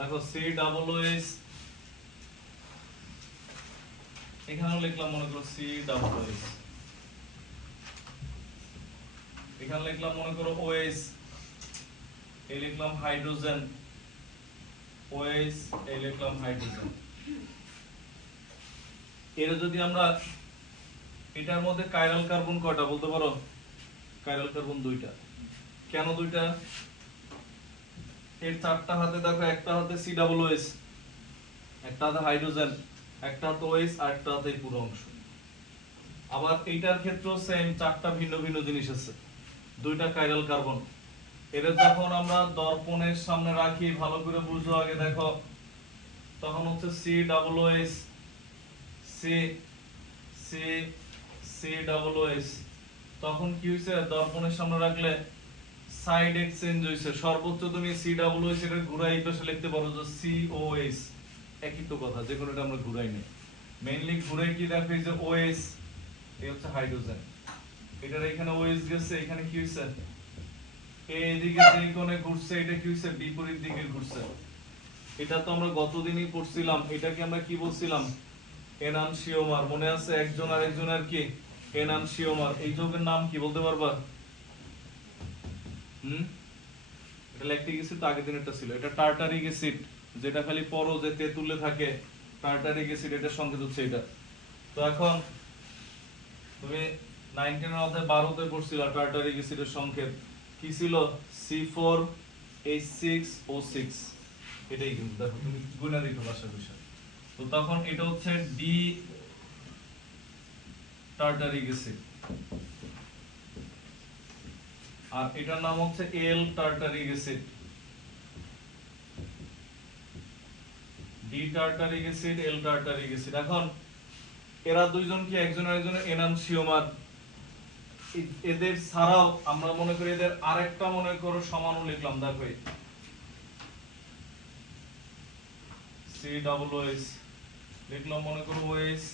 দেখো COOH, এখানে লিখলাম মনে করো COOH, এখানে লিখলাম মনে করো OH, এই লিখলাম হাইড্রোজেন, OH, এই লিখলাম হাইড্রোজেন। এর যদি আমরা এটার মধ্যে কাইরাল কার্বন কয়টা বলতে পারো? কাইরাল কার্বন 2টা। কেন 2টা? এর 4টা হাতে দেখো, একটা হাতে COOH, একটা হাতে হাইড্রোজেন, একটা হাতে OH, আর একটা হাতে পুরো অংশ। আবার এইটার ক্ষেত্রেও সেম, 4টা ভিন্ন ভিন্ন জিনিস আছে, 2টা কাইরাল কার্বন। এর যখন আমরা দর্পণের সামনে রাখি, ভালো করে বুঝো আগে দেখো, তখন হচ্ছে COOH, COOH, তখন কি হইছে? দর্পণের সামনে রাখলে সাইড এক্সচেঞ্জ হইছে। সর্বোচ্চ তুমি COOH এর ঘুরাই এই পাশে লিখতে পারো যে COH, একই তো কথা, যে কোনোটা আমরা ঘুরাই নেই। মেইনলি ঘুরাই কি দেখো, এই যে OH, এই হচ্ছে হাইড্রোজেন, এটার এখানে OH গেছে, এখানে কি হইছে? এইদিকে যে কোণে ঘুরছে, এটা কি হইছে? বিপরীত দিকে ঘুরছে। এটা তো আমরা গতদিনই পড়ছিলাম, এটাকে আমরা কি বলছিলাম? এনানসিওমার। মনে আছে? একজন আরেকজনের কি এনানসিওমার। এই যৌগের নাম কি বলতে পারবা? এটা ল্যাকটিক অ্যাসিড তো আগের দিনেরটা ছিল। এটা টার্টারিক অ্যাসিড, যেটা খালি পরো যে তেঁতুলে থাকে, টার্টারিক অ্যাসিড, এটা সংকেত হচ্ছে এটা। তো এখন তুমি 9 এর অধ্যায় 12 তে পড়ছিলা টার্টারিক অ্যাসিডের সংকেত কি ছিল? C4H6O6। এটাই কিন্তু দেখো, তুমি গুণা দিতে পারছো বিষয়। তো তখন এটা হচ্ছে ডি টার্টারিক অ্যাসিড, আর এটার নাম হচ্ছে L tartaric acid. D tartaric acid, L tartaric acid. এখন এরা দুইজন কি একজন আরেকজনের এনানসিওমার। এদের ছাড়াও আমরা মনে করি এদের আরেকটা মনে করো সমানু লিখলাম, দেখো COOH লিখলাম মনে করো OH,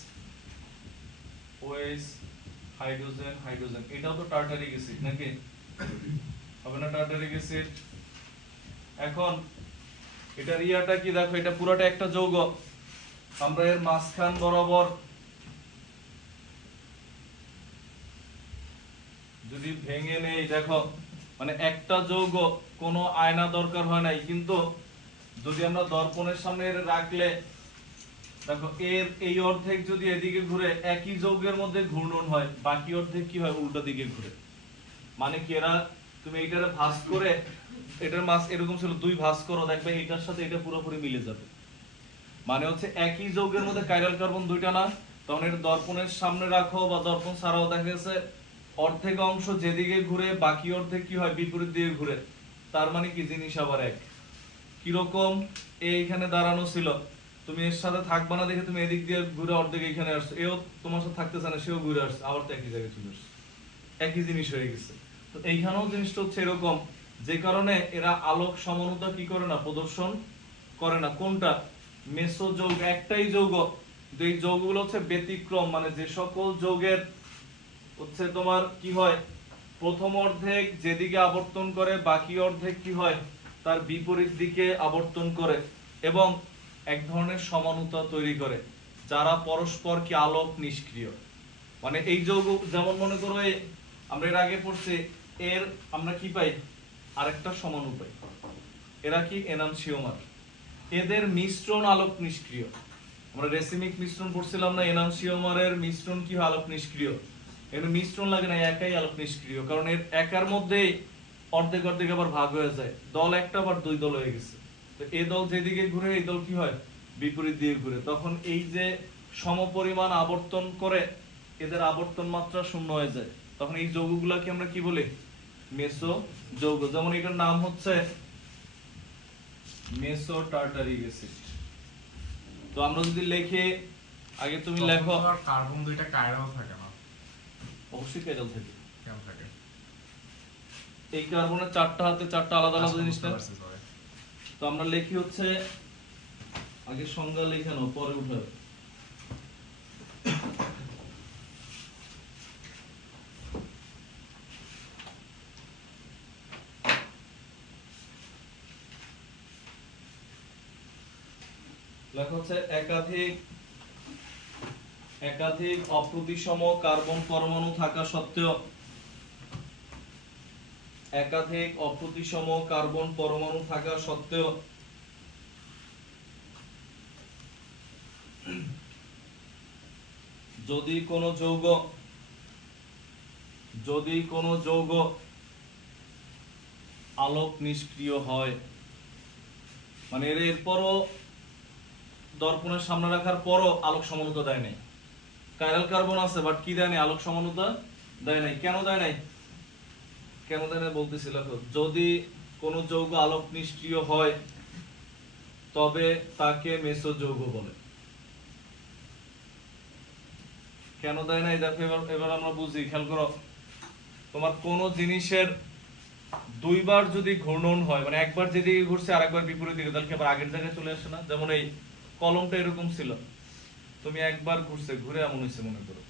OH, হাইড্রোজেন, হাইড্রোজেন, এটাও তো টার্টারিক অ্যাসিড নাকি? হবে না টার্টারিক অ্যাসিড? এখন এটার ইয়াটা কি দেখো, এটা পুরোটা একটা যৌগ। আমরা এর মাঝখান বরাবর যদি ভেঙে নেই, দেখো মানে একটা যৌগ, কোনো আয়না দরকার হয় নাই, কিন্তু যদি আমরা দর্পণের সামনে রাখলে দেখো, এর এই অর্ধেক যদি এদিকে ঘুরে, একই যৌগের মধ্যে ঘূর্ণন হয়, বাকি অর্ধেক কি হয়? উল্টো দিকে ঘুরে। মানে কি, এরা তুমি এইটারে ভাঁজ করে, এটার মাস এরকম ছিল, 2 ভাঁজ করো, দেখবে এটার সাথে এটা পুরোপুরি মিলে যাবে। মানে হচ্ছে একই যৌগের মধ্যে কাইরাল কার্বন 2টা না, তখন এটা দর্পণের সামনে রাখো বা দর্পণ ছাড়াও, দেখা গেছে অর্ধেক অংশ যেদিকে ঘুরে, বাকি অর্ধেক কি হয়? বিপরীত দিকে ঘুরে। তার মানে কি, জিনিস আবার এক। কিরকম? এইখানে দাঁড়ানো ছিল, তুমি এর সাথে থাকবা না দেখে তুমি এদিক দিয়ে ঘুরে অর্ধেক এখানে আসছো, এও তোমার সাথে থাকতেছে না, সেও ঘুরে আসছে, আবার তো একই জায়গায় চলে আসছে, একই জিনিস হয়ে গেছে। তো এইখানেও জিনিসটা হচ্ছে এরকম, যে কারণে এরা আলোক সমানুতা কি করে না? প্রদর্শন করে না। কোনটা? মেসো যৌগ, একটাই যৌগ, এই যৌগগুলো হচ্ছে ব্যতিক্রম। মানে যে সকল যৌগের হচ্ছে তোমার কি হয়, প্রথম অর্ধেক যেদিকে আবর্তন করে, বাকি অর্ধেক কি হয়? তার বিপরীত দিকে আবর্তন করে, এবং এক ধরনের সমানুতা তৈরি করে, যারা পরস্পর কি আলোক নিষ্ক্রিয়। মানে এই যৌগ, যেমন মনে করো আমরা এর আগে পড়ছি, এর আমরা কি পাই? আরেকটা সমাণু পাই, এরা কি এনানসিওমার। এদের মিশ্রণ আলোক নিষ্ক্রিয়। আমরা রেসিমিক মিশ্রণ পড়ছিলাম না, এনানসিওমারের মিশ্রণ কি হয়? আলোক নিষ্ক্রিয়। এর মিশ্রণ লাগে না, একাই আলোক নিষ্ক্রিয়, কারণ এর একার মধ্যেই অর্ধেক অর্ধেক আবার ভাগ হয়ে যায়, দল একটা আবার 2 দল হয়ে গেছে। তো এই দল যেদিকে ঘুরে, এই দল কি হয়? বিপরীত দিকে ঘুরে। তখন এই যে সমপরিমাণ আবর্তন করে, এদের আবর্তন মাত্রা শূন্য হয়ে যায়। তখন এই যৌগগুলোকে আমরা কি বলি? মেসো যৌগ। যেমন এটার নাম হচ্ছে মেসো টার্টারিক অ্যাসিড। তো আমরা যদি লিখে, আগে তুমি লেখো, কার্বন 2টা কাইরাল থাকে না? অবশ্যই কাইরাল থাকে। কেন থাকে? এই কার্বনের 4টা হাতে 4টা আলাদা আলাদা জিনিসটা। তো আমরা লিখি হচ্ছে, আগে সংজ্ঞা লিখে নাও, পরে উঠাবে। লেখা হচ্ছে একাধিক অপ্রতিসম কার্বন পরমাণু থাকা সত্ত্বেও একাধিক অপ্রতিসম কার্বন পরমাণু থাকা সত্ত্বেও যদি কোনো যৌগ আলোক নিষ্ক্রিয় হয়, মানে এরপরও দর্পণের সামনে রাখার পরও আলোক সমানুতা দেয় নাই। কাইরাল কার্বন আছে বাট কি দেয় নাই, আলোক সমানুতা দেয় নাই। কেন দেয় নাই বলতেছি, দেখো যদি কোনো যৌগ আলোক নিষ্ক্রিয় হয় তবে তাকে মেসোযৌগ বলে। কেন দেয় নাই দেখো, এবার আমরা বুঝি, খেয়াল করো। তোমার কোন জিনিসের দুইবার যদি ঘূর্ণন হয়, মানে একবার যেদিকে ঘুরছে আর একবার বিপরীত দিকে, তাহলে কি আবার আগের জায়গায় চলে আসে না? যেমন এই কলমটা এরকম ছিল, তুমি একবার ঘুরছে, ঘুরে এমন হয়েছে মনে করো,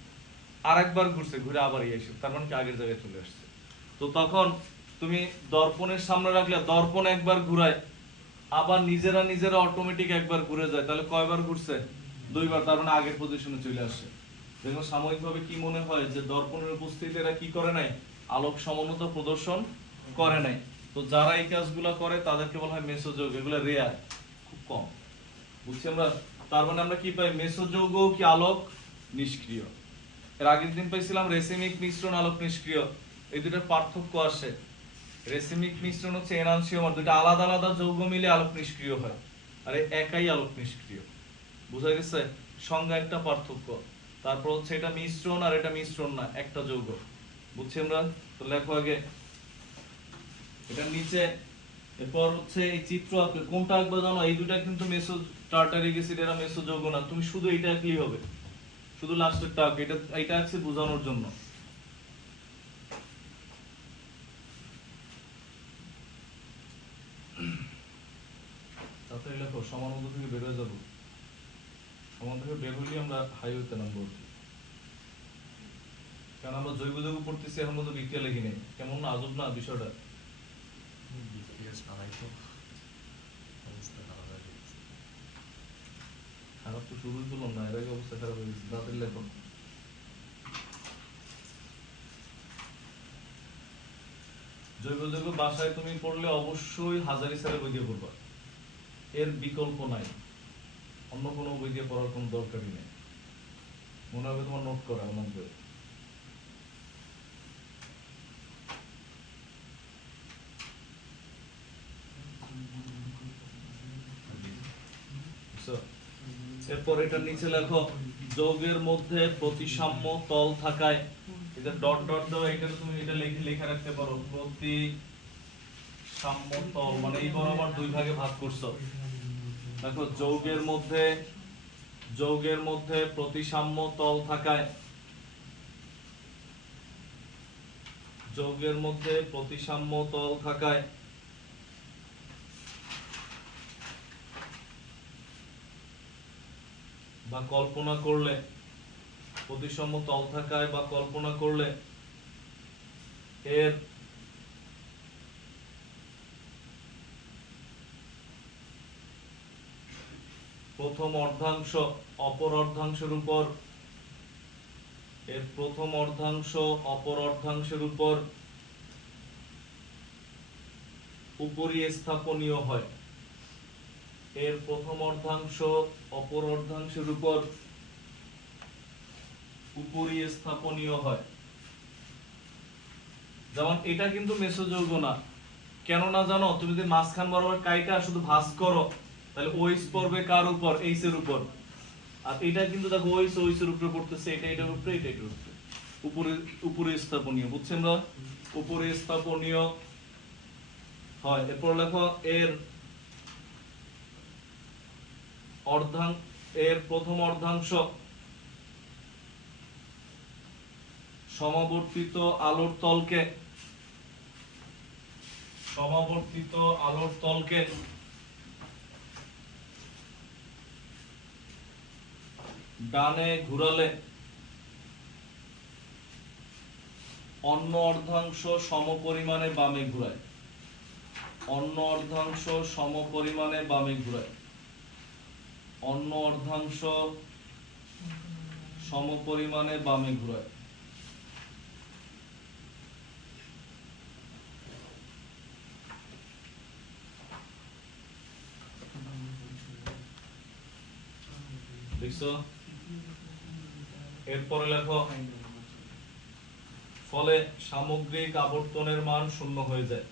আর একবার ঘুরছে, ঘুরে আবার এসে, তার মানে কি আগের জায়গায় চলে আসছে। তো তখন তুমি দর্পণের সামনে রাখলে দর্পণ একবার ঘুরায়, আবার নিজেরা অটোমেটিক একবার ঘুরে যায়, তাহলে কয়বার ঘুরছে? দুইবার, তার মানে আগের পজিশনে চলে আসছে। দেখো সাময়িকভাবে কি মনে হয় যে দর্পণের উপস্থিতিতে এরা কি করে নাই, আলোক সমানুতা প্রদর্শন করে নাই। তো যারা এই কাজগুলো করে তাদেরকে বলা হয় মেসোযৌগ। এগুলো রেয়ার, খুব কম, বুঝছি আমরা। তার মানে আমরা কি পাই, মেসোযৌগ কি আলোক নিষ্ক্রিয়। এর আগের দিন পাইছিলাম রেসিমিক মিশ্রণ আলোক নিষ্ক্রিয়, এই দুটোর পার্থক্য আসে। রেসিমিক মিশ্রণ হচ্ছে এনানসিওমার, দুটো আলাদা আলাদা যৌগ মিলে আলোক নিষ্ক্রিয় হয়, আর একাই আলোক নিষ্ক্রিয়। বুঝা গেছে? সংজ্ঞা একটা পার্থক্য। তারপর হচ্ছে এটা মিশ্রণ আর এটা মিশ্রণ না, একটা যৌগ। বুঝছি আমরা? তো লেখো আগে এটা নিচে, এরপর হচ্ছে এই চিত্র আঁকলে কোনটা আঁকবে জানো? এই দুটা কিন্তু মেসো টার্টারিক অ্যাসিড, এরা মেসোযৌগ না। তুমি শুধু এইটা আঁকলেই হবে, শুধু লাস্টেরটা আঁকো। এটা আঁকছি বোঝানোর জন্য। তাতে লেখো সমানুতা থেকে বের হয়ে যাবো, সমান থেকে বের হইলে আমরা হাইওয়েতে নামবো। কারণ আমরা জৈব যৌগ পড়তেছি, এখন মতো বিক্রিয়া লিখি নেই। কেমন না, আজব না বিষয়টা? খারাপ তো শুরুই করলাম না, এর আগে অবস্থা খারাপ হয়ে গেছে। দাঁতের লেখো জৈব যৌগ বাসায় তুমি পড়লে অবশ্যই হাজারি স্যারের বই দিয়ে পড়বা, এর বিকল্প নাই। অন্য কোনো বই দিয়ে পড়ার কোনো দরকারই নেই। মনে হবে তোমার নোট করা মনে করে। এরপর এটার নিচে লেখো যৌগের মধ্যে প্রতিসাম্য তল থাকায়, এটা ডট ডট দেওয়া, এটা তুমি এটা লেখা রাখতে পারো। প্রতিসাম্য তল মানে এই বরাবর দুই ভাগে ভাগ করছো। দেখো যৌগের মধ্যে প্রতিসাম্য তল থাকায়, যৌগের মধ্যে প্রতিসাম্য তল থাকায় বা কল্পনা করলে, প্রতিসাম্য তল থাকায় বা কল্পনা করলে এর প্রথম অর্ধাংশ অপর অর্ধাংশের উপর, এর প্রথম অর্ধাংশ অপর অর্ধাংশের উপর উপরিস্থাপনীয় হয়। এর প্রথম অর্ধাংশ অপর অর্ধাংশের উপর উপরিস্থাপনীয় হয়। যেমন এটা কিন্তু মেসোযৌগ না। কেন না জানো? তুমি যদি মাঝখান বরাবর কাইটা শুধু ভাঁজ করো, তাহলে ওইস পড়বে কার উপর? এইস এর উপর। আর এটা কিন্তু দেখো ওইস এর উপরে পড়তেছে, এটা এটার উপরে, এটা এটার উপরে, উপরে স্থাপনীয়। বুঝছেন না? উপরে স্থাপনীয় হয়। এরপর লেখো এর প্রথম অর্ধাংশ সমাবর্তিত আলোর তলকে ডানে ঘুরালে অন্য অর্ধাংশ সমপরিমাণে বামে ঘুরায়। অন্য অর্ধাংশ সমপরিমাণে বামে ঘুরায়। অন্য অর্ধাংশ সমপরিমাণে বামে ঘোরায়। দেখছো? এরপরে লেখো ফলে সামগ্রিক আবর্তনের মান শূন্য হয়ে যায়।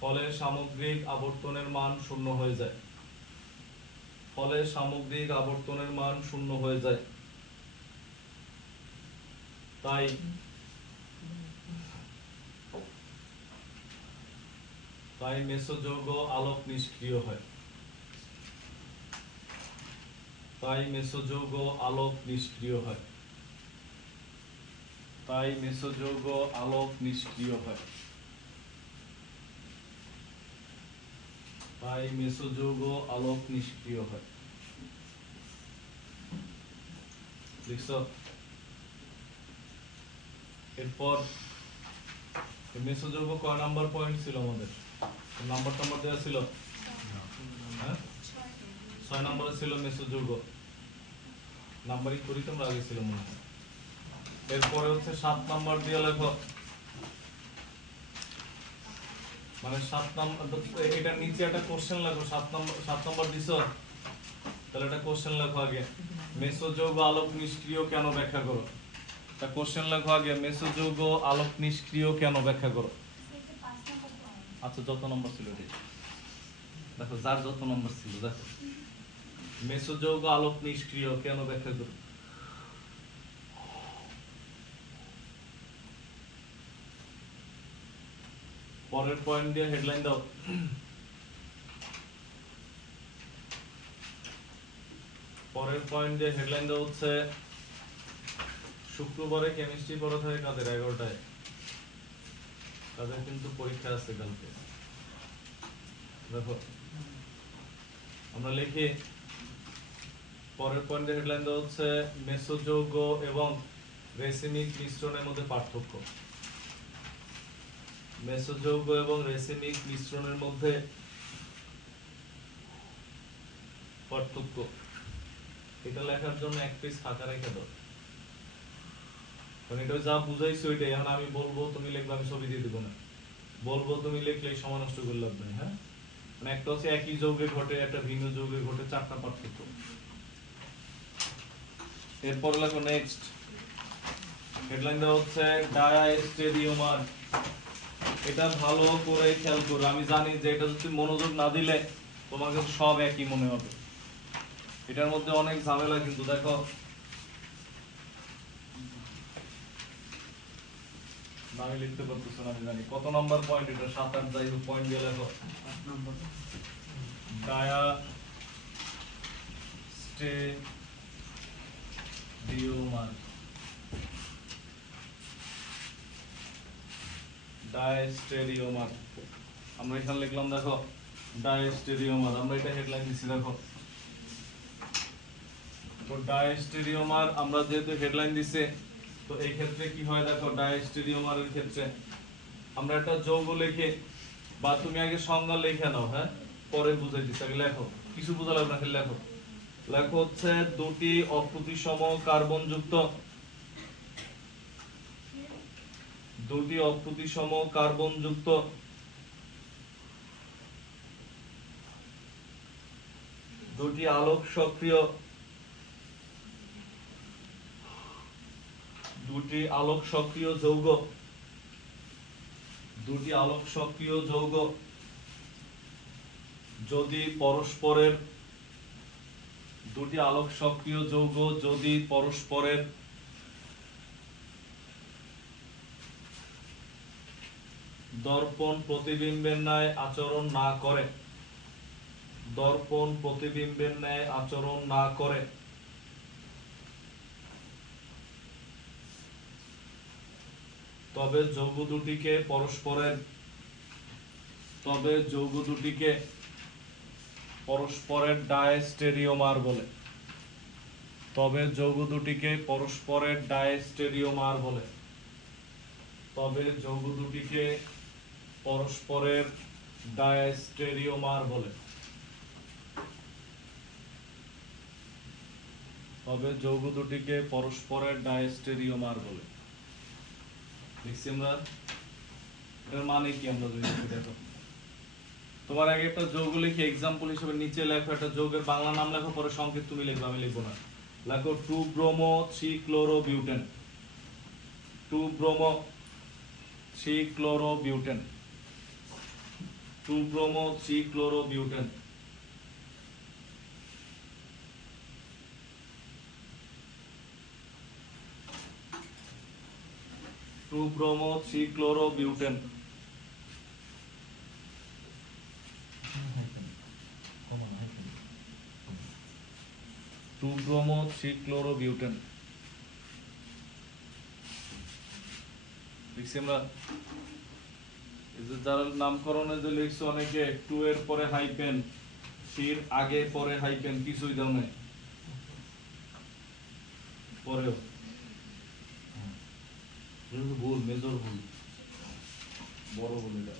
ফলে সামগ্রিক আবর্তনের মান শূন্য হয়ে যায়। ফলে সামগ্রিক আবর্তনের মান শূন্য হয়ে যায়। তাই তাই মেসোযৌগ আলোক নিষ্ক্রিয় হয়। তাই মেসোযৌগ আলোক নিষ্ক্রিয় হয়। তাই মেসোযৌগ আলোক নিষ্ক্রিয় হয়। তাই মেসোযৌগ আলোক নিষ্ক্রিয় হয়। লিখছো? এরপর মেসোযৌগ কয় নাম্বার পয়েন্ট ছিল আমাদের? নাম্বার দেওয়া ছিল? হ্যাঁ, 6 নম্বরে ছিল মেসোযৌগ। নাম্বারিং করি তোমরা আগে ছিল মনে হয়। এরপরে হচ্ছে 7 নাম্বার দিয়ে লেখো, মানে 7 নাম্বার এটা নিচে একটা কোশ্চেন লেখো। 7 নাম্বার দিছো, তাহলে একটা কোশ্চেন লেখো আগে, মেসোযৌগ আলোক নিষ্ক্রিয় কেন ব্যাখ্যা করো। একটা কোশ্চেন লেখো আগে, মেসোযৌগ আলোক নিষ্ক্রিয় কেন ব্যাখ্যা করো। আচ্ছা, যত নম্বর ছিল এটাই দেখো, যার যত নম্বর ছিল দেখো, মেসোযৌগ আলোক নিষ্ক্রিয় কেন ব্যাখ্যা করো। পরের পয়েন্ট দিয়ে হেডলাইন দাও। পরের পয়েন্ট দিয়ে হেডলাইন দাও হচ্ছে শুক্রবারে কেমিস্ট্রি পড়া থাকে কাদের? 11টায়। তাদের কিন্তু পরীক্ষা আছে কালকে। দেখো আমরা লিখি, পরের পয়েন্টে হেডলাইন দেওয়া হচ্ছে মেসোযৌগ এবং রেসিমিক মিশ্রণের মধ্যে পার্থক্য। মেসোযৌগ এবং রেসিমিক মিশ্রণের মধ্যে পার্থক্য। এটা লেখার জন্য এক পেজ ফাঁকা রেখে দাও, কারণ এটা যা বুঝাইছো ওইটাই। এখন আমি বলবো তুমি লিখবে, আমি ছবি দিয়ে দিব না। বলবো তুমি লিখলে সময় নষ্ট করে লাগবে না। হ্যাঁ, মানে একটা হচ্ছে একই যৌগে ঘটে, একটা ভিন্ন যৌগে ঘটে, 4টা পার্থক্য। এরপর লেখো নেক্সট হেডলাইন দেওয়া হচ্ছে ডায়াস্টেরিওমার। এটা ভালো করে খেয়াল করো। আমি জানি যে এটা যদি মনোযোগ না দিলে তোমাকে সব একই মনে হবে। এটার মধ্যে অনেক ঝামেলা কিন্তু। দেখো আমি লিখতে পারতেছ না, আমি জানি। কত নাম্বার পয়েন্ট এটা? 7 8 যাই হোক, পয়েন্ট দিয়ে লেখো। ডায়াস্টেরিওমার। ডায়াস্টেরিওমার আমরা এখানে লিখলাম। দেখো ডায়াস্টেরিওমার, আমরা এটা হেডলাইন দিছি। দেখো তো ডায়াস্টেরিওমার আমরা যেহেতু হেডলাইন দিছে, তো এই ক্ষেত্রে কি হয় দেখো, ডায়াস্টেরিওমারের ক্ষেত্রে আমরা একটা যৌগ লিখে, বা তুমি আগে সংজ্ঞা লিখে নাও, হ্যাঁ, পরে বুঝাই দিচ্ছি। আগে লেখো, কিছু বোঝা লাগবে না, খালি লেখো। লেখো হচ্ছে দুটি অপ্রতিসম কার্বনযুক্ত, দুটি অপ্রতিসম কার্বনযুক্ত দুটি আলোক সক্রিয়, দুটি আলোক সক্রিয় যৌগ, দুটি আলোক সক্রিয় যৌগ যদি পরস্পরের, দুটি আলোক সক্রিয় যৌগ যদি পরস্পরের দর্পণ প্রতিবিম্বের ন্যায় আচরণ না করে, দর্পণ প্রতিবিম্বের ন্যায় আচরণ না করে, তবে যৌগ দুটিকে পরস্পরের, তবে যৌগ দুটিকে পরস্পরের ডায়াস্টেরিওমার বলে। তবে যৌগ দুটিকে পরস্পরের ডায়াস্টেরিওমার বলে। তবে যৌগ দুটিকে পরস্পরের ডায়াস্টেরিওমার বলে। তবে যৌগ দুটিকে পরস্পরের ডায়াস্টেরিওমার বলে। দেখছি আমরা এর মানে কি আমরা যদি দেখি, দেখো তোমার আগে একটা যৌগ লিখে এক্সাম্পল হিসেবে নিচে লেখো, একটা যৌগের বাংলা নাম লেখো, পরে সংকেত তুমি লিখবে, আমি লিখবো না। লেখো 2 bromo 3 ক্লোরোবিউটেন, 2 bromo 3 ক্লোরোবিউটেন, 2 bromo 3 ক্লোরোবিউটেন। 2 bromo 3 ক্লোরোবিউটেন। 2 bromo 3 ক্লোরোবিউটেন। দেখছি আমরা এই যে যারা নামকরণে যে লিখছে অনেকে 2 এর পরে হাইপেন, 3 এর আগে পরে হাইপেন, কিছুই দাও নাই পরেও, ভুল, মেজর ভুল, বড় ভুল এটা।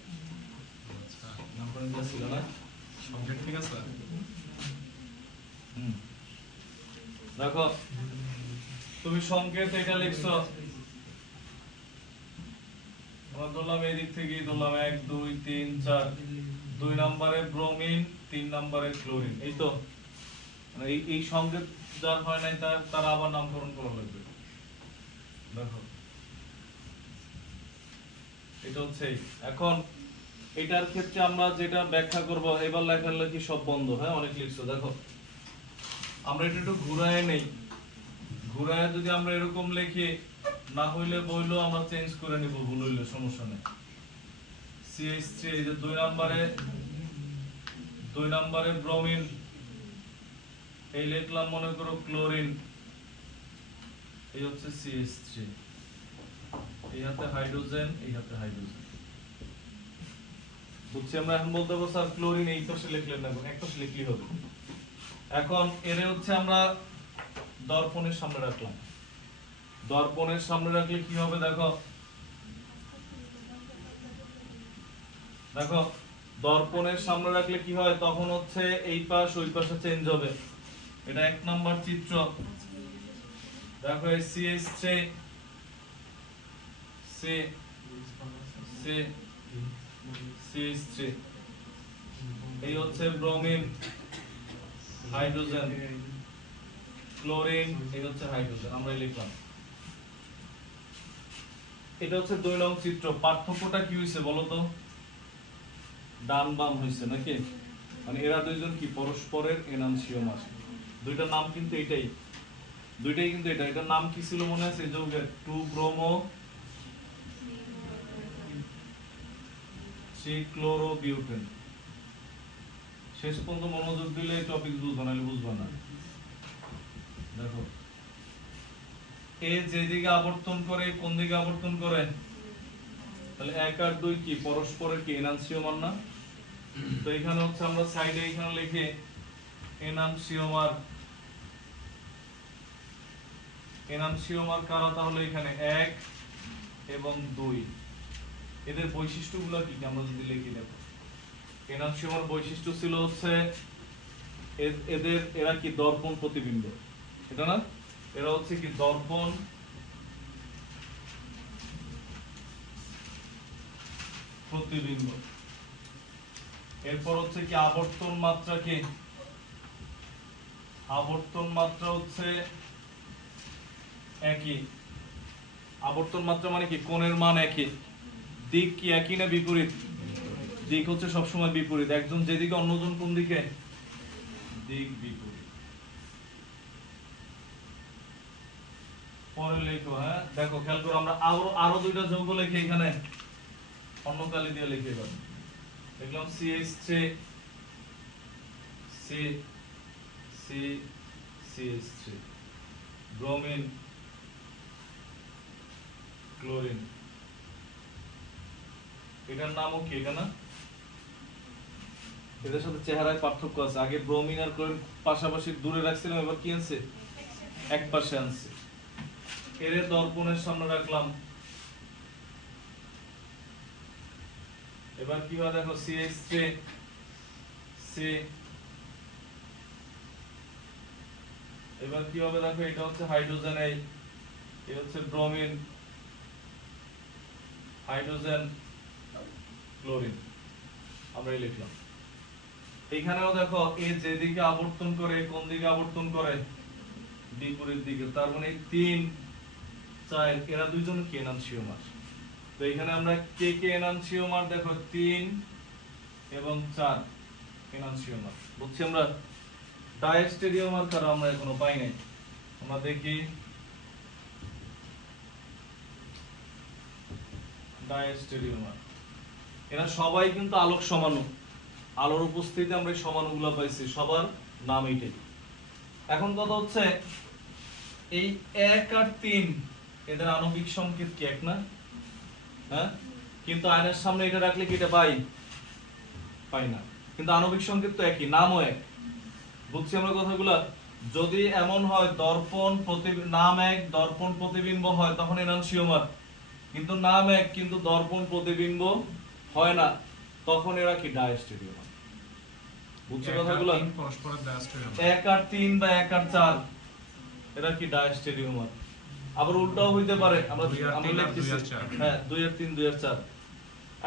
আচ্ছা নামকরণ যা ছিল না, সংকেত ঠিক আছে। দেখো তুমি সংকেত এটা লিখছো, আমরা ধরলাম এই দিক থেকেই ধরলাম 1 2 3 4, 2 নম্বরে ব্রোমিন, 3 নম্বরে ক্লোরিন, এই তো। মানে এই সংকেত যার হয় নাই তার আবার নামকরণ করা লাগবে। দেখো এটা হচ্ছে এখন এটার ক্ষেত্রে আমরা যেটা ব্যাখ্যা করব, এবার লেখালেখি সব বন্ধ, হ্যাঁ অনেক লিখছো। দেখো আমরা এটা একটু ঘুরায় নেই, ঘুরায় যদি আমরা এরকম লিখি, না হইলে বইলো আমরা চেঞ্জ করে নিব, ভুল হইলে সমস্যা নেই। CH3 এই যে 2 নম্বরে ব্রোমিন, এই লিখলাম মনে করো ক্লোরিন, এই হচ্ছে CH3, এই হাতে হাইড্রোজেন, এই হাতে হাইড্রোজেন। বুঝছি আমরা এখন বলতে পারবো স্যার ক্লোরিন এই পাশে লিখলেন না, এক পাশে লিখলেই হবে। এখন এরে হচ্ছে আমরা দর্পণের সামনে রাখলাম, দর্পণের সামনে রাখলে কি হবে দেখো, দেখো দর্পণের সামনে রাখলে কি হয়, তখন হচ্ছে এই পাশ ওই পাশে চেঞ্জ হবে। এটা 1 নাম্বার চিত্র। দেখো এই CH3 CH3, এই হচ্ছে ব্রোমিন, হাইড্রোজেন, ক্লোরিন, এই হচ্ছে হাইড্রোজেন, আমরা লিখলাম। এটা হচ্ছে 2 নং চিত্র। পার্থক্যটা কি হইছে বলো তো, ডান বাম হইছে নাকি, মানে এরা দুইজন কি পরস্পরের এনানসিওমার। দুইটার নাম কিন্তু এটাই, দুইটাই কিন্তু এটা। এটার নাম কি ছিল মনে আছে যৌগের, 2 ব্রোমো 3 ক্লোরোবিউটেন। শেষ পর্যন্ত মনোযোগ দিলে এই টপিক বুঝবা, নাহলে বুঝবা না। দেখো এ যেদিকে আবর্তন করে, কোন দিকে আবর্তন করে, তাহলে 1 আর 2 কি পরস্পরের কি এনানসিওমার না। তো এখানে হচ্ছে আমরা সাইডে এখানে লিখে এনানসিওমার, এনানসিওমার কারা, তাহলে এখানে 1 এবং 2, এদের বৈশিষ্ট্যগুলো কি কি আমরা যদি লিখি, দেখো এনানসিওমার বৈশিষ্ট্য ছিল হচ্ছে এদের এরা কি দর্পণ প্রতিবিম্ব, এটা না, এরা হচ্ছে কি দর্পণ প্রতিবিম্ব। এরপর হচ্ছে কি আবর্তন মাত্রা, কি আবর্তন মাত্রা হচ্ছে একই। আবর্তন মাত্রা মানে কি, কোণের মান একই। দিক কি একই না বিপরীত, দিক হচ্ছে সবসময় বিপরীত, একজন যেদিকে অন্যজন কোন দিকে, দিক বিপরীত। পরে লেখো, হ্যাঁ দেখো খেয়াল করো, আমরা আরো 2টা যৌগ লিখে এখানে অন্য কালি দিয়ে লিখে এবার দেখলাম CH3 CH3, ব্রোমিন, ক্লোরিন, এটার নামও কি, এটা না, এদের সাথে চেহারায় পার্থক্য আছে। আগে ব্রোমিন আর ক্লোরিন পাশাপাশি দূরে রাখছিলাম, এবার কি আনছে, এক পাশে আনছে। এর দর্পণের সামনে রাখলাম। এবার কি হয় দেখো, CH3 এবার কি হবে দেখো, এটা হচ্ছে হাইড্রোজেন, এই হচ্ছে ব্রোমিন, হাইড্রোজেন, ক্লোরিন, আমরা লিখলাম। এখানেও দেখো এ যেদিকে আবর্তন করে, কোন দিকে আবর্তন করে, বিপরীত দিকে। তার মানে 3 4 এরা দুইজন কি এনানসিওমার। তো এখানে আমরা কে কে এনানসিওমার দেখো 3 এবং 4 এনানসিওমার বুঝছি আমরা। ডায়াস্টেরিওমার কারো আমরা এখনো পাই নাই। আমরা দেখি ডায়াস্টেরিওমার, এরা সবাই কিন্তু আলোক সমাণু, আলোর উপস্থিতিতে আমরা এই সমাণুগুলো পাইছি, সবার নাম এইটাই। এখন কথা হচ্ছে এই 1 আর 3 এদের আণবিক সংকেত কি এক না? হ্যাঁ, কিন্তু আয়নার সামনে এটা রাখলে কি এটা পাই না, কিন্তু আণবিক সংকেত তো একই, নামও এক। বুঝছি আমরা কথাগুলো। যদি এমন হয় দর্পণ নাম এক, দর্পণ প্রতিবিম্ব হয়, তখন এনানসিওমার। কিন্তু নাম এক কিন্তু দর্পণ প্রতিবিম্ব হয় না, তখন এরা কি ডায়াস্টেরিওমার। বুঝছো কথাগুলো? পরস্পরের ডায়াস্টেরিওমার। 1 আর 3 বা 1 আর 4 এরা কি ডায়াস্টেরিওমার। আবার উল্টাও হইতে পারে, আমরা লিখতেছি হ্যাঁ 2 আর 3 2 আর 4।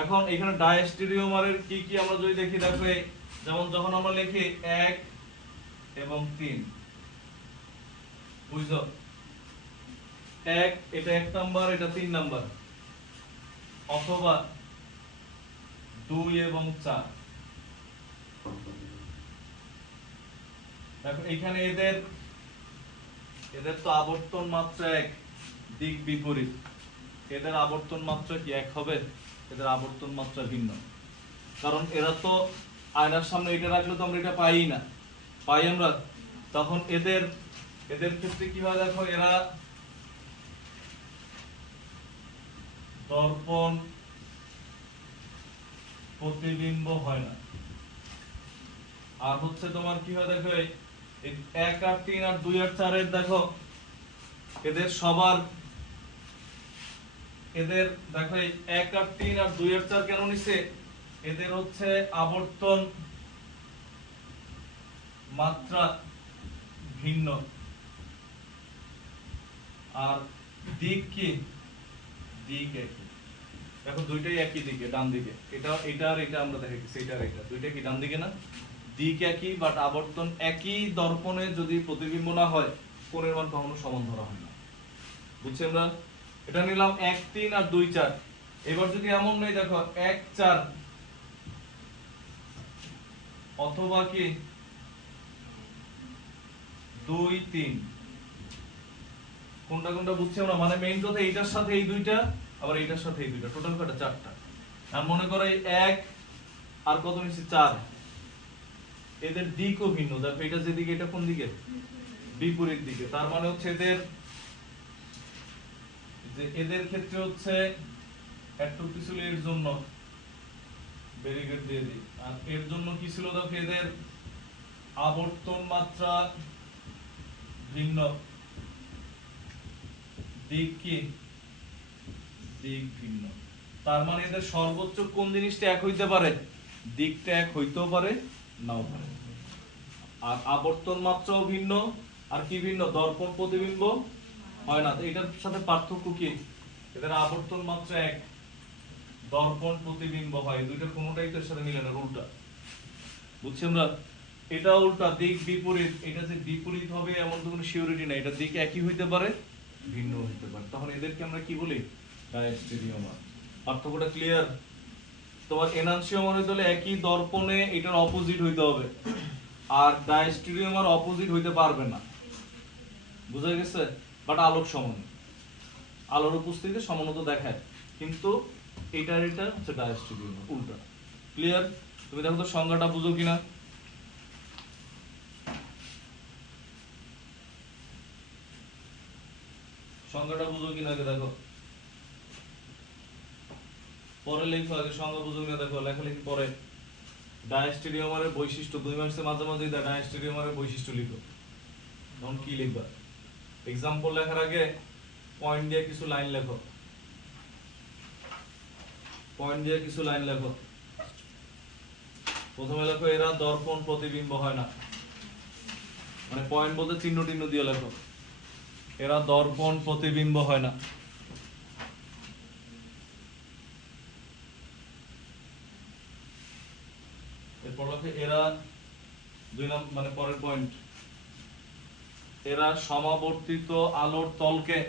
এখন এখানে ডায়াস্টেরিওমারের কি কি আমরা যদি দেখি, দেখো যেমন যখন আমরা লিখি 1 এবং 3, বুঝছো, 1 এটা 1 নাম্বার, এটা 3 নাম্বার, অথবা 2 এবং 4। দেখো এখানে এদের তো আবর্তন মাত্রা এক, দিক বিপরীত। এদের আবর্তন মাত্রা কি এক হবে? এদের আবর্তন মাত্রা ভিন্ন, কারণ এরা তো আয়নার সামনে এটা রাখলে তো আমরা এটা পাই না, পাই আমরা। তখন এদের ক্ষেত্রে কি হয় দেখো, এরা দর্পণ প্রতিবিম্ব হয় না। আর হচ্ছে তোমার কি হয় দেখো, এই 1 আর 3 আর 2 আর 4 এর দেখো এদের সবার, এদের দেখো এই 1 আর 3 আর 2 আর 4 কেন নিছে, এদের হচ্ছে আবর্তন মাত্রা ভিন্ন, আর দিক কি, দিক একই। দেখো দুইটাই একই দিকে, ডান দিকে, এটা আর এটা আমরা দেখাইছি, এটা আর এটা দুইটা কি ডান দিকে না, দিক একই, বাট আবর্তন একই। দর্পণে যদি প্রতিবিম্ব না হয়, কোণের মান কখনো সমান ধরা হয় না। বুঝছি আমরা। এটা নিলাম 1 3 আর 2 4। এবার যদি এমন নেই দেখো 1 4 অথবা কি 2 3, কোনটা কোনটা বুঝছি আমরা, মানে মেইন কথা এইটার সাথে এই দুইটা, আবার এইটার সাথে এই দুইটা, টোটাল কয়টা 4টা। আর মনে করো এই 1 আর কত নিছি 4, এদের দিকও ভিন্ন। দেখো এটা যেদিকে, এটা কোন দিকে, বিপরীত দিকে। তার মানে হচ্ছে এদের ক্ষেত্রে হচ্ছে একটু কিছু এর জন্য ব্যারিকেড দিয়ে দিই, আর এর জন্য কি ছিল দেখো, এদের আবর্তন মাত্রা ভিন্ন, দিক কি, দিক ভিন্ন। তার মানে এদের সর্বোচ্চ কোন জিনিসটা এক হইতে পারে, দিকটা এক হইতেও পারে, নাও পারে। আর আবর্তন মাত্রাও ভিন্ন, আর কি ভিন্ন, দর্পণ প্রতিবিম্ব হয় না। তো এটার সাথে পার্থক্য কি, এদের আবর্তন মাত্রা এক, দর্পণ প্রতিবিম্ব হয়, দুইটার কোনোটাই তো এর সাথে মিলে না, উল্টা। বুঝছি আমরা। এটা উল্টা, দিক বিপরীত। এটা যে বিপরীত হবে এমন তো কোনো সিউরিটি নাই, এটা দিক একই হইতে পারে, ভিন্ন হইতে পারে। তখন এদেরকে আমরা কি বলি, ডায়াস্টেরিওমার। পার্থক্যটা ক্লিয়ার? তোমার এনানসিওমার হইতে হলে একই দর্পণে এটার অপোজিট হইতে হবে, আর ডায়াস্টেরিওমার অপোজিট হইতে পারবে না। বুঝা গেছে? বাট আলোক সমান, আলোর উপস্থিতিতে সমানতা দেখায়, কিন্তু এটা হচ্ছে ডায়াস্টেরিওমার, উল্টা। ক্লিয়ার? তুমি দেখো তো সংজ্ঞাটা বুঝো কিনা। সংজ্ঞাটা বুঝো কিনা আগে দেখো, পরে লেখো, আগে সংজ্ঞা বুঝো কিনা দেখো, লেখালেখি পরে। ডায়াস্টেরিওমারের বৈশিষ্ট্য 2 মার্কসের মাঝে মাঝে ডায়াস্টেরিওমারের বৈশিষ্ট্য লিখো। তখন কি লিখবা, এক্সাম্পল লেখার আগে পয়েন্ট দিয়ে কিছু লাইন লেখো, পয়েন্ট দিয়ে কিছু লাইন লেখো। প্রথমে লেখো এরা দর্পণ প্রতিবিম্ব হয় না, মানে পয়েন্ট বলতে চিহ্ন টিহ্ন দিয়ে লেখো। এরা দর্পণ প্রতিবিম্ব হয় না। এরপর লেখো এরা 2 নম্বর মানে পরের পয়েন্ট, এরা সমাবর্তিত আলোর তলকে,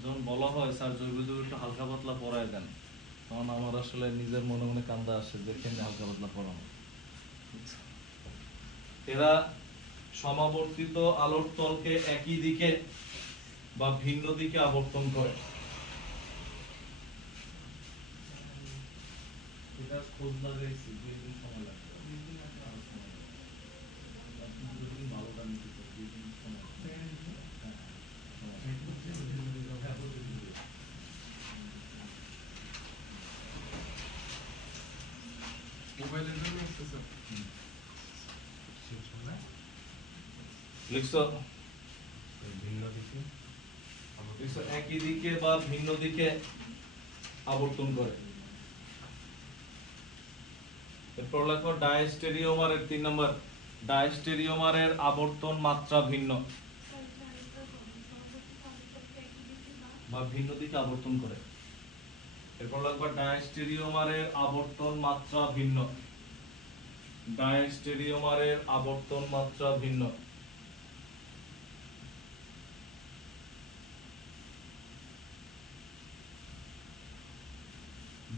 যখন বলা হয় স্যার জৈব যৌগ একটু হালকা পাতলা পড়ায় দেন, তখন আমার আসলে নিজের মনে মনে কান্দা আসে যে কেন হালকা পাতলা পড়ানো। এরা সমাবর্তিত আলোর তলকে একই দিকে বা ভিন্ন দিকে আবর্তন করে। এটা খোঁজ লাগাইছি, 2 দিন সময় লাগবে। ভালোটা নিতে চাই, 2 দিন সময় লাগবে। মোবাইলের জন্য আসছে স্যার। লিখছো? ভিন্ন দিকে লিখছো একই দিকে বা ভিন্ন দিকে আবর্তন করে। এরপর লেখো ডায়াস্টেরিওমারের 3 নম্বর, ডায়াস্টেরিওমারের আবর্তন মাত্রা ভিন্ন বা ভিন্ন দিকে আবর্তন করে। এরপর লাগবে ডায়াস্টেরিওমারের আবর্তন মাত্রা ভিন্ন, ডায়াস্টেরিওমারের আবর্তন মাত্রা ভিন্ন।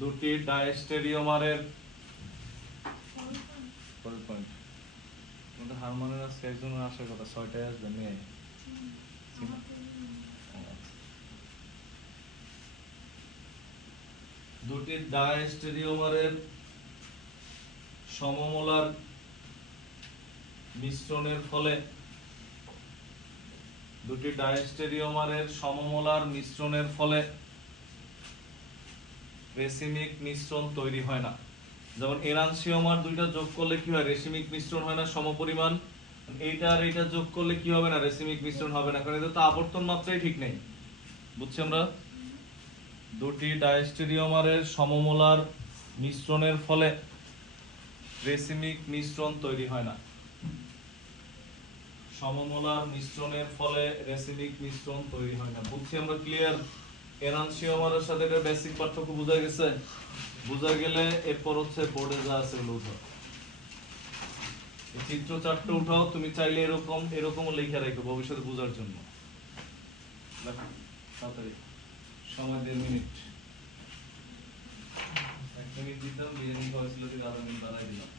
দুটি ডায়াস্টেরিওমারের পয়েন্ট আমাদের হারমোনিয়াম আজকে একজনের আসার কথা, 6টায় আসবে মেয়ে। দুটি ডায়াস্টেরিওমারের সমমোলার মিশ্রণের ফলে, দুটি ডায়াস্টেরিওমারের সমমোলার মিশ্রণের ফলে রেসিমিক মিশ্রণ তৈরি হয় না। যেমন এনানসিওমার দুইটা যোগ করলে কি হয়, রেসিমিক মিশ্রণ হয় না সমপরিমাণ। এইটা আর এইটা যোগ করলে কি হবে না, রেসিমিক মিশ্রণ হবে না, কারণ এটা তো আবর্তন মাত্রাই ঠিক নেই। বুঝছি আমরা? দুটি ডায়াস্টেরিওমারের সমমোলার মিশ্রণের ফলে রেসিমিক মিশ্রণ তৈরি হয় না। সমমোলার মিশ্রণের ফলে রেসিমিক মিশ্রণ তৈরি হয় না। বুঝছি আমরা? ক্লিয়ার? এনানসিওমারের সাথে এটা বেসিক পার্থক্য বোঝা গেছে? বোঝা গেলে এরপর হচ্ছে বোর্ডে যা আছে ওগুলো উঠাও। এই চিত্র চারটে উঠাও, তুমি চাইলে এরকম এরকমও লিখে রাখো ভবিষ্যতে বোঝার জন্য। লেখো তাড়াতাড়ি, সময় 1.5 মিনিট। 1 মিনিট দিতাম, বিরিয়ানি খাওয়াইছিল যে 0.5 মিনিট বাড়াই দিলাম।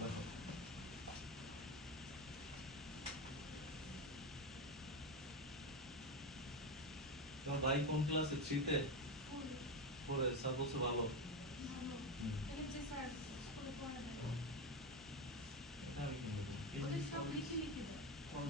লেখো। তোমার ভাই কোন ক্লাসে? 3 তে? 4 এ? স্যার বলছে ভালো। এটা আমি কি বলবো? কোন